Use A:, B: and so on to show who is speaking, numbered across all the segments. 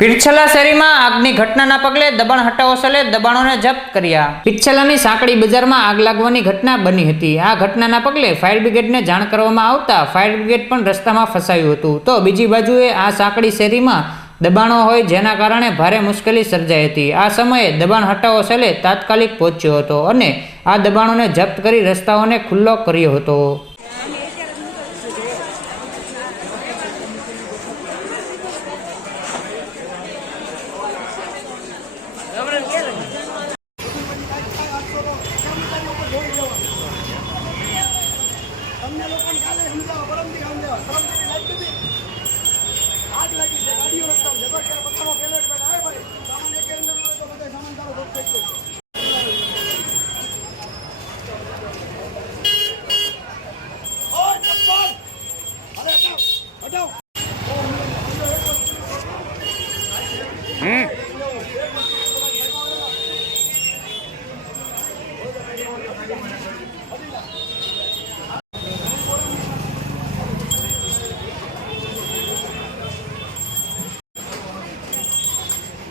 A: પીરછલા શેરીમાં આગની ઘટનાના પગલે દબાણ હટાવો સલે દબાણોને જપ્ત કર્યા. પીરછલાની સાંકડી બજારમાં આગ લાગવાની ઘટના બની હતી. આ ઘટનાના પગલે ફાયર બ્રિગેડને જાણ કરવામાં આવતા ફાયર બ્રિગેડ પણ રસ્તામાં ફસાયું હતું. તો બીજી બાજુએ આ સાંકડી શેરીમાં દબાણો હોય જેના કારણે ભારે મુશ્કેલી સર્જાઈ હતી. આ સમયે દબાણ હટાવો સલે તાત્કાલિક પહોંચ્યો હતો અને આ દબાણોને જપ્ત કરી રસ્તાઓને ખુલ્લો કર્યો હતો. તમને લોકોને કાલે સમજાવો પરમથી સમજાવો પરમથી લાઈટ નથી લાગી છે ગાડીઓ રસ્તા જબર કે પથ્થરો પેલેટ બેઠા આવે ભાઈ સામાન એક અંદર તો બધા સામાન તારો ધોપ થઈ ગયો
B: ઓય ચપ્પલ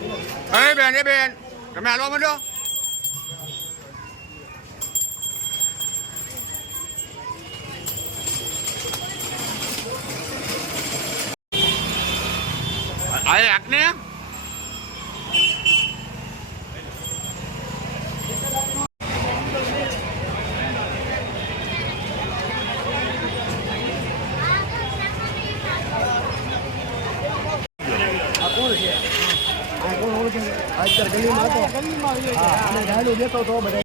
B: અરે હટાવ હટાવ એ બેન એ બેન તમે હાલવા માંડો આ એકને અત્યારે ગલીમાં હતો. અને ગાયનું દેતો તો બધા